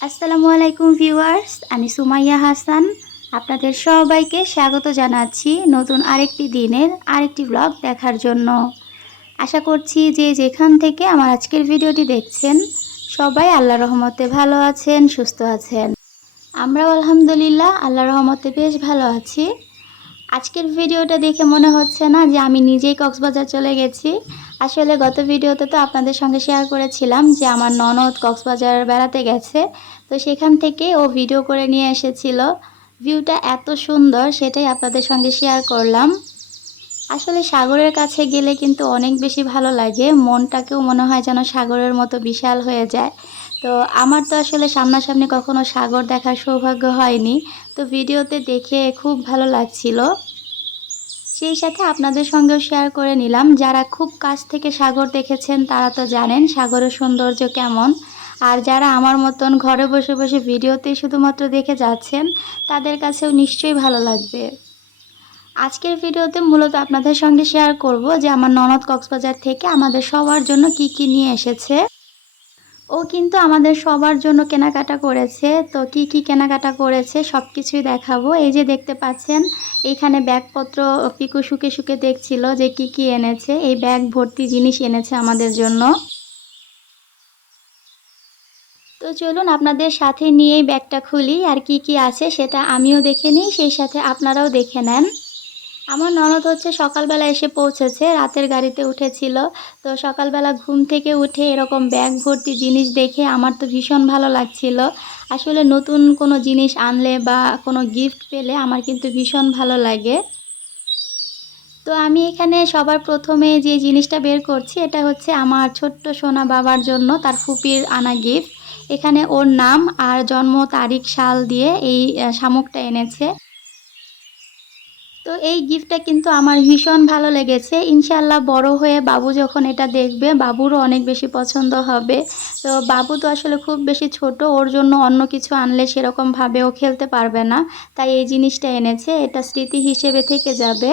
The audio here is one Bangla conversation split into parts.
আসসালামু আলাইকুম ভিউয়ার্স, আমি সুমাইয়া হাসান। আপনাদের সবাইকে স্বাগত জানাচ্ছি নতুন আরেকটি দিনের আরেকটি ব্লগ দেখার জন্য। আশা করছি যে যেখান থেকে আমার আজকের ভিডিওটি দেখছেন, সবাই আল্লাহ রহমতে ভালো আছেন, সুস্থ আছেন। আমরাও আলহামদুলিল্লাহ আল্লাহ রহমতে বেশ ভালো আছি। আজকের ভিডিওটা দেখে মনে হচ্ছে না যে আমি নিজেই কক্সবাজার চলে গেছি। আসলে গত ভিডিওতে তো আপনাদের সঙ্গে শেয়ার করেছিলাম যে আমার ননদ কক্সবাজার বেড়াতে গেছে। তো সেখান থেকে ও ভিডিও করে নিয়ে এসেছিল। ভিউটা এত সুন্দর, সেটাই আপনাদের সঙ্গে শেয়ার করলাম। আসলে সাগরের কাছে গেলে কিন্তু অনেক বেশি ভালো লাগে। মনটাকেও মনে হয় যেন সাগরের মতো বিশাল হয়ে যায়। তো আমার তো আসলে সামনাসামনি কখনো সাগর দেখার সৌভাগ্য হয়নি। তো ভিডিওতে দেখে খুব ভালো লাগছিল। সেই সাথে আপনাদের সঙ্গেও শেয়ার করে নিলাম। যারা খুব কাছ থেকে সাগর দেখেছেন, তারা তো জানেন সাগরের সৌন্দর্য কেমন। আর যারা আমার মতন ঘরে বসে বসে ভিডিওতেই শুধুমাত্র দেখে যাচ্ছেন, তাদের কাছেও নিশ্চয়ই ভালো লাগবে। আজকের ভিডিওতে মূলত আপনাদের সঙ্গে শেয়ার করব যে আমার ননদ কক্সবাজার থেকে আমাদের সবার জন্য কি কি নিয়ে এসেছে। ও কিন্তু আমাদের সবার জন্য কেনাকাটা করেছে। তো কি কি কেনাকাটা করেছে সব কিছুই দেখাবো। এই যে দেখতে পাচ্ছেন এইখানে ব্যাগপত্র পিকু শুকে শুকে দেখছিল যে কি কি এনেছে। এই ব্যাগ ভর্তি জিনিস এনেছে আমাদের জন্য। তো চলুন আপনাদের সাথে নিয়েই ব্যাগটা খুলি, আর কি কি আছে সেটা আমিও দেখে নিই, সেই সাথে আপনারাও দেখে নেন। আমার ননদ হচ্ছে সকালবেলা এসে পৌঁছেছে, রাতের গাড়িতে উঠেছিল। তো সকালবেলা ঘুম থেকে উঠে এরকম ব্যাগ ভর্তি জিনিস দেখে আমার তো ভীষণ ভালো লাগছিল। আসলে নতুন কোনো জিনিস আনলে বা কোনো গিফট পেলে আমার কিন্তু ভীষণ ভালো লাগে। তো আমি এখানে সবার প্রথমে যে জিনিসটা বের করছি, এটা হচ্ছে আমার ছোট্ট সোনা বাবার জন্য তার ফুপির আনা গিফট এখানে ওর নাম আর জন্ম, তারিখ, সাল দিয়ে এই শামুকটা এনেছে। তো এই গিফটটা কিন্তু আমার ভীষণ ভালো লেগেছে। ইনশাল্লাহ বড় হয়ে বাবু যখন এটা দেখবে, বাবুরও অনেক বেশি পছন্দ হবে। তো বাবু তো আসলে খুব বেশি ছোট, ওর জন্য অন্য কিছু আনলে সেরকমভাবে ও খেলতে পারবে না। তাই এই জিনিসটা এনেছে, এটা স্মৃতি হিসেবে থেকে যাবে।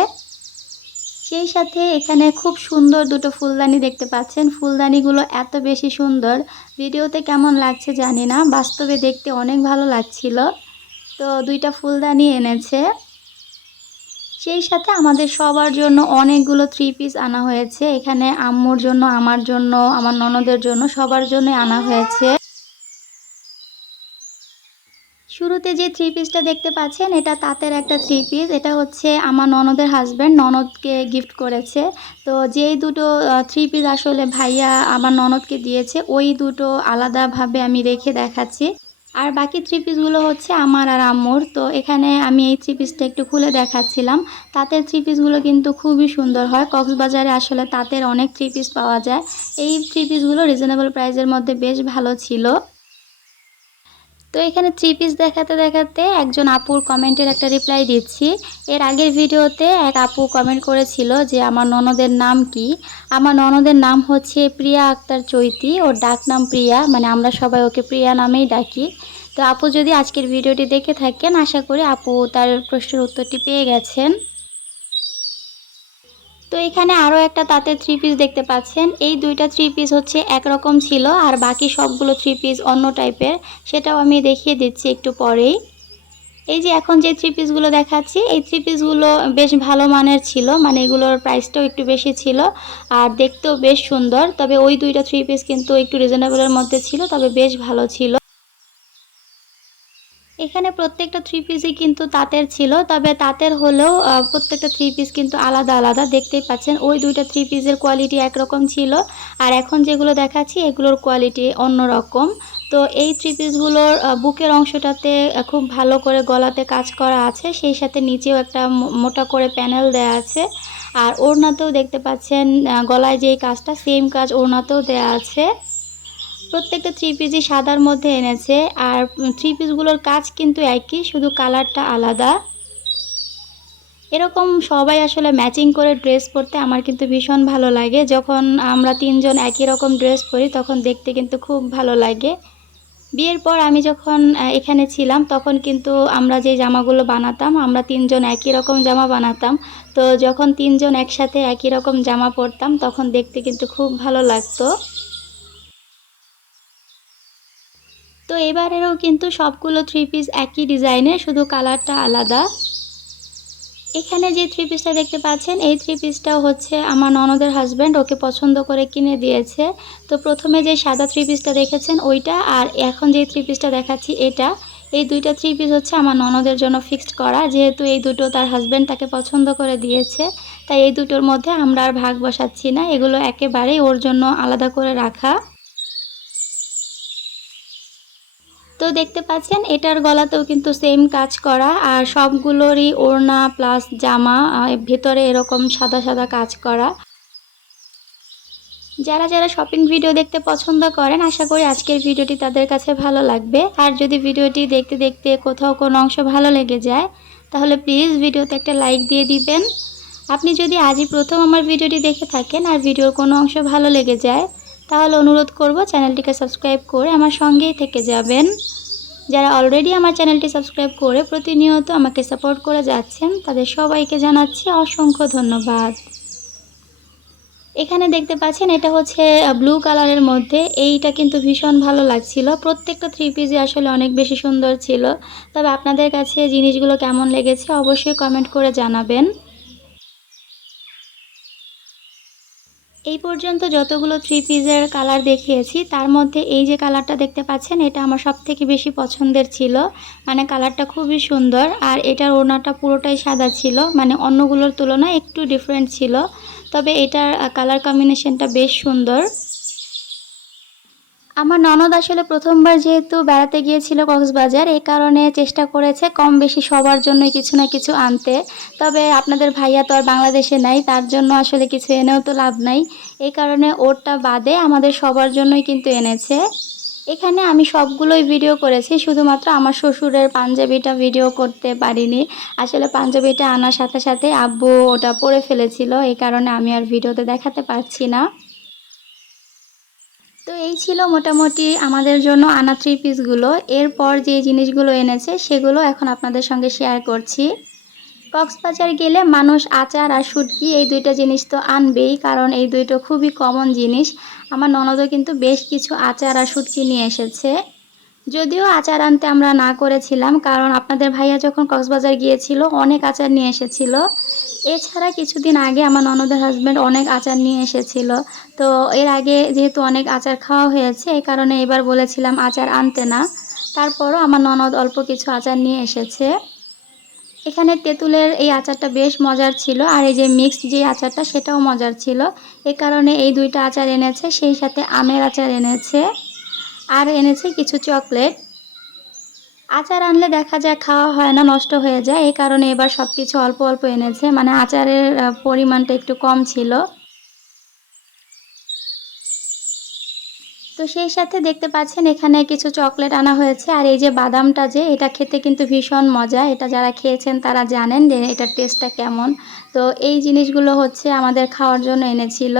সেই সাথে এখানে খুব সুন্দর দুটো ফুলদানি দেখতে পাচ্ছেন। ফুলদানিগুলো এত বেশি সুন্দর। ভিডিওতে কেমন লাগছে জানি না, বাস্তবে দেখতে অনেক ভালো লাগছিল। তো দুইটা ফুলদানি এনেছে। সেই সাথে আমাদের সবার জন্য অনেকগুলো থ্রি পিস আনা হয়েছে। এখানে আম্মুর জন্য, আমার জন্য, আমার ননদের জন্য সবার জন্য আনা হয়েছে। শুরুতে যে থ্রি পিসটা দেখতে পাচ্ছেন, এটা তাঁতের একটা থ্রি পিস এটা হচ্ছে আমার ননদের হাজব্যান্ড ননদকে গিফট করেছে। তো যেই দুটো থ্রি পিস আসলে ভাইয়া আমার ননদকে দিয়েছে, ওই দুটো আলাদাভাবে আমি রেখে দেখাচ্ছি। আর বাকি থ্রি পিসগুলো হচ্ছে আমার আর আম্মুর। তো এখানে আমি এই থ্রি পিসটা একটু খুলে দেখাচ্ছিলাম। তাঁতের থ্রি পিসগুলো কিন্তু খুবই সুন্দর হয়। কক্সবাজারে আসলে তাঁতের অনেক থ্রি পিস পাওয়া যায়। এই থ্রি পিসগুলো রিজনেবল প্রাইসের মধ্যে বেশ ভালো ছিল। তো এখানে থ্রি পিস দেখাতে দেখাতে একজন আপুর কমেন্টের একটা রিপ্লাই দিচ্ছি। এর আগের ভিডিওতে এক আপু কমেন্ট করেছিল যে, আমার ননদের নাম কি? আমার ননদের নাম হচ্ছে প্রিয়া আক্তার চৈতি। ওর ডাক নাম প্রিয়া মানে আমরা সবাই ওকে প্রিয়া নামেই ডাকি। তো আপু যদি আজকের ভিডিওটি দেখে থাকেন, আশা করি আপু তার প্রশ্নের উত্তরটি পেয়ে গেছেন। তো এখানে আরও একটা তাতে থ্রি পিস দেখতে পাচ্ছেন। এই দুইটা থ্রি পিস হচ্ছে একরকম ছিল, আর বাকি সবগুলো থ্রি পিস অন্য টাইপের সেটাও আমি দেখিয়ে দিচ্ছি একটু পরেই। এই যে এখন যে থ্রি পিসগুলো দেখাচ্ছি, এই থ্রি পিসগুলো বেশ ভালো মানের ছিল মানে এগুলোর প্রাইসটাও একটু বেশি ছিল, আর দেখতেও বেশ সুন্দর। তবে ওই দুইটা থ্রি পিস কিন্তু একটু রিজনেবলের মধ্যে ছিল, তবে বেশ ভালো ছিল। এখানে প্রত্যেকটা থ্রি পিসই কিন্তু তাঁতের ছিল, তবে তাঁতের হলেও প্রত্যেকটা থ্রি পিস কিন্তু আলাদা আলাদা, দেখতেই পাচ্ছেন। ওই দুইটা থ্রি পিসের কোয়ালিটি একরকম ছিল। আর এখন যেগুলো দেখাচ্ছি, এগুলোর কোয়ালিটি অন্যরকম। তো এই থ্রি পিসগুলোর বুকের অংশটাতে খুব ভালো করে গলাতে কাজ করা আছে। সেই সাথে নিচেও একটা মোটা করে প্যানেল দেয়া আছে। আর ওড়নাতেও দেখতে পাচ্ছেন গলায় যেই কাজটা সেম কাজ ওড়নাতেও দেয়া আছে। প্রত্যেকটা থ্রি পিসই সাদার মধ্যে এনেছে, আর থ্রি পিসগুলোর কাজ কিন্তু একই, শুধু কালারটা আলাদা। এরকম সবাই আসলে ম্যাচিং করে ড্রেস পরতে আমার কিন্তু ভীষণ ভালো লাগে। যখন আমরা তিনজন একই রকম ড্রেস পরি, তখন দেখতে কিন্তু খুব ভালো লাগে। বিয়ের পর আমি যখন এখানে ছিলাম, তখন কিন্তু আমরা যে জামাগুলো বানাতাম, আমরা তিনজন একই রকম জামা বানাতাম। তো যখন তিনজন একসাথে একই রকম জামা পরতাম, তখন দেখতে কিন্তু খুব ভালো লাগতো। তো এবারেরও কিন্তু সবগুলো থ্রি পিস একই ডিজাইনের শুধু কালারটা আলাদা। এখানে যে থ্রি পিসটা দেখতে পাচ্ছেন, এই থ্রি পিসটাও হচ্ছে আমার ননদের হাজব্যান্ড ওকে পছন্দ করে কিনে দিয়েছে। তো প্রথমে যে সাদা থ্রি পিসটা দেখেছেন, ওইটা, আর এখন যে থ্রি পিসটা দেখাচ্ছি, এটা। এই দুইটা থ্রি পিস হচ্ছে আমার ননদের জন্য ফিক্সড করা, যেহেতু এই দুটো তার হাজব্যান্ড তাকে পছন্দ করে দিয়েছে। তাই এই দুটোর মধ্যে আমরা আর ভাগ বসাচ্ছি না, এগুলো একেবারেই ওর জন্য আলাদা করে রাখা। তো দেখতে পাচ্ছেন, এটার গলাতেও কিন্তু সেম কাজ করা। আর সবগুলোরই ওড়না প্লাস জামা ভেতরে এরকম সাদা সাদা কাজ করা। যারা যারা শপিং ভিডিও দেখতে পছন্দ করেন, আশা করি আজকের ভিডিওটি তাদের কাছে ভালো লাগবে। আর যদি ভিডিওটি দেখতে দেখতে কোথাও কোনো অংশ ভালো লেগে যায়, তাহলে প্লিজ ভিডিওতে একটা লাইক দিয়ে দিবেন। আপনি যদি আজই প্রথম আমার ভিডিওটি দেখে থাকেন আর ভিডিওর কোনো অংশ ভালো লেগে যায় তাহলে অনুরোধ করব চ্যানেলটিকে সাবস্ক্রাইব করে আমার সঙ্গেই থেকে যাবেন। যারা অলরেডি আমার চ্যানেলটি সাবস্ক্রাইব করে প্রতিনিয়ত আমাকে সাপোর্ট করে যাচ্ছেন, তাদের সবাইকে জানাচ্ছি অসংখ্য ধন্যবাদ। এখানে দেখতে পাচ্ছেন এটা হচ্ছে ব্লু কালারের মধ্যে। এইটা কিন্তু ভীষণ ভালো লাগছিল। প্রত্যেকটা থ্রি পিসই আসলে অনেক বেশি সুন্দর ছিল। তবে আপনাদের কাছে জিনিসগুলো কেমন লেগেছে অবশ্যই কমেন্ট করে জানাবেন। এই পর্যন্ত যতগুলো থ্রি পিসের কালার দেখিয়েছি, তার মধ্যে এই যে কালারটা দেখতে পাচ্ছেন, এটা আমার সব থেকে বেশি পছন্দের ছিল। মানে কালারটা খুবই সুন্দর, আর এটার ওনাটা পুরোটাই সাদা ছিল। মানে অন্যগুলোর তুলনায় একটু ডিফারেন্ট ছিল। তবে এটার কালার কম্বিনেশনটা বেশ সুন্দর। আমার ননদ আসলে প্রথমবার যেহেতু বেড়াতে গিয়েছিল কক্সবাজার, এই কারণে চেষ্টা করেছে কম বেশি সবার জন্য কিছু না কিছু আনতে। তবে আপনাদের ভাইয়া তো আর বাংলাদেশে নাই, তার জন্য আসলে কিছু এনেও তো লাভ নাই। এই কারণে ওরটা বাদে আমাদের সবার জন্যই কিন্তু এনেছে। এখানে আমি সবগুলোই ভিডিও করেছি, শুধুমাত্র আমার শ্বশুরের পাঞ্জাবিটা ভিডিও করতে পারিনি। আসলে পাঞ্জাবিটা আনার সাথে সাথে আব্বু ওটা পরে ফেলেছিল, এই কারণে আমি আর ভিডিওতে দেখাতে পারছি না। তো এই ছিল মোটামুটি আমাদের জন্য আনা থ্রি পিসগুলো এরপর যে জিনিসগুলো এনেছে, সেগুলো এখন আপনাদের সঙ্গে শেয়ার করছি। কক্সবাজার গেলে মানুষ আচার আর সুটকি এই দুইটা জিনিস তো আনবেই, কারণ এই দুইটা খুবই কমন জিনিস। আমার ননদও কিন্তু বেশ কিছু আচার আর সুটকি নিয়ে এসেছে। যদিও আচার আনতে আমরা না করেছিলাম, কারণ আপনাদের ভাইয়া যখন কক্সবাজার গিয়েছিল, অনেক আচার নিয়ে এসেছিল। এছাড়া কিছুদিন আগে আমার ননদের হাজব্যান্ড অনেক আচার নিয়ে এসেছিল। তো এর আগে যেহেতু অনেক আচার খাওয়া হয়েছে এই কারণে এবার বলেছিলাম আচার আনতে না। তারপরও আমার ননদ অল্প কিছু আচার নিয়ে এসেছে। এখানে তেঁতুলের এই আচারটা বেশ মজার ছিল, আর এই যে মিক্সড যে আচারটা সেটাও মজার ছিল। এ কারণে এই দুইটা আচার এনেছে, সেই সাথে আমের আচার এনেছে। আর এনেছে কিছু চকলেট। আচার আনলে দেখা যায় খাওয়া হয় না, নষ্ট হয়ে যায়। এই কারণে এবার সব কিছু অল্প অল্প এনেছে। মানে আচারের পরিমাণটা একটু কম ছিল। তো সেই সাথে দেখতে পাচ্ছেন এখানে কিছু চকলেট আনা হয়েছে। আর এই যে বাদামটা যে, এটা খেতে কিন্তু ভীষণ মজা। এটা যারা খেয়েছেন তারা জানেন যে এটার টেস্টটা কেমন। তো এই জিনিসগুলো হচ্ছে আমাদের খাওয়ার জন্য এনেছিল।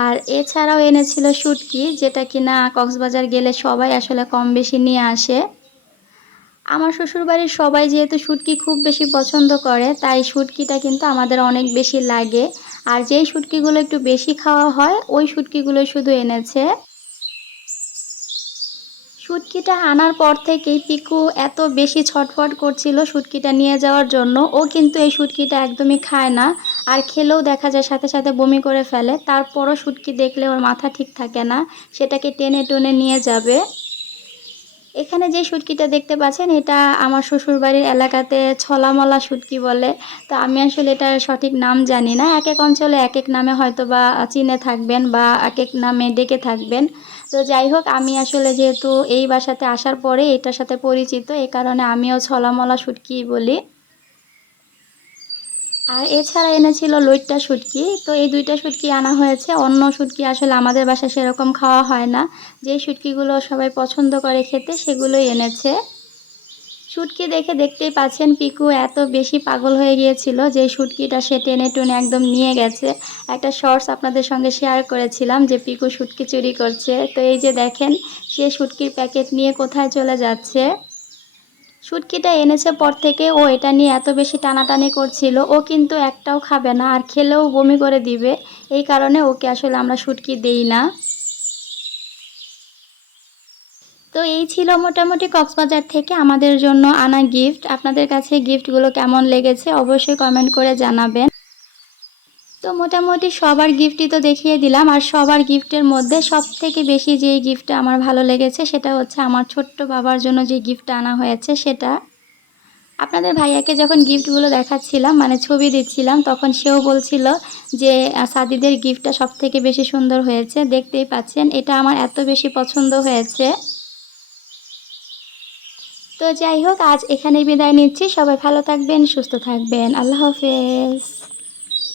আর এছাড়াও এনেছিল শুটকি, যেটা কিনা কক্সবাজার গেলে সবাই আসলে কম বেশি নিয়ে আসে। আমার শ্বশুরবাড়ির সবাই যেহেতু শুটকি খুব বেশি পছন্দ করে, তাই শুটকিটা কিন্তু আমাদের অনেক বেশি লাগে। আর যেই শুটকিগুলো একটু বেশি খাওয়া হয়, ওই শুটকিগুলো শুধু এনেছে। শুটকিটা আনার পর থেকেই পিকু এত বেশি ছটফট করছিল শুটকিটা নিয়ে যাওয়ার জন্য। ও কিন্তু এই শুটকিটা একদমই খায় না আর খেলেও দেখা যায় সাথে সাথে বমি করে ফেলে। তারপরও শুটকি দেখলে ওর মাথা ঠিক থাকে না, সেটাকে টেনে টেনে নিয়ে যাবে। এখানে যে শুটকিটা দেখতে পাচ্ছেন, এটা আমার শ্বশুরবাড়ির এলাকাতে ছলামলা শুটকি বলে। তো আমি আসলে এটার সঠিক নাম জানি না। এক এক অঞ্চলে এক এক নামে হয়তো বা চিনে থাকবেন বা এক এক নামে ডেকে থাকবেন। তো যাই হোক, আমি আসলে যেহেতু এই বাসাতে আসার পরে এটার সাথে পরিচিত, এ কারণে আমিও ছলামলা শুটকি বলি। আর এছাড়া এনেছিল লইট্টা শুটকি, তো এই দুইটা শুটকি আনা হয়েছে। অন্য শুটকি আসলে আমাদের বাসায় সেরকম খাওয়া হয় না। যে শুটকিগুলো সবাই পছন্দ করে খেতে, সেগুলোই এনেছে। শুটকি দেখে দেখতেই পাচ্ছেন পিকু এত বেশি পাগল হয়ে গিয়েছিল যে শুটকিটা সে টেনে টুনে একদম নিয়ে গেছে। একটা শর্টস আপনাদের সঙ্গে শেয়ার করেছিলাম যে পিকু শুটকি চুরি করছে। তো এই যে দেখেন, সে শুটকির প্যাকেট নিয়ে কোথায় চলে যাচ্ছে। শুটকিটা এনেছে পর থেকে ও এটা নিয়ে এত বেশি টানাটানি করছিল, ও কিন্তু একটাও খাবে না আর খেলেও বমি করে দিবে। এই কারণে ওকে আসলে আমরা শুটকি দেই না। তো এই ছিল মোটামুটি কক্সবাজার থেকে আমাদের জন্য আনা গিফট আপনাদের কাছে গিফটগুলো কেমন লেগেছে অবশ্যই কমেন্ট করে জানাবেন। তো মোটামুটি সবার গিফটই তো দেখিয়ে দিলাম। আর সবার গিফটের মধ্যে সব থেকে বেশি যে গিফটটা আমার ভালো লেগেছে সেটা হচ্ছে আমার ছোট্ট বাবার জন্য যে গিফটটা আনা হয়েছে সেটা। আপনাদের ভাইয়াকে যখন গিফটগুলো দেখাচ্ছিলাম মানে ছবি দিচ্ছিলাম, তখন সেও বলছিল যে সাদিদের গিফটটা সব থেকে বেশি সুন্দর হয়েছে। দেখতেই পাচ্ছেন, এটা আমার এত বেশি পছন্দ হয়েছে। তো যাই হোক আজ এখানেই বিদায় নিচ্ছি। সবাই ভালো থাকবেন সুস্থ থাকবেন। আল্লাহ হাফেজ।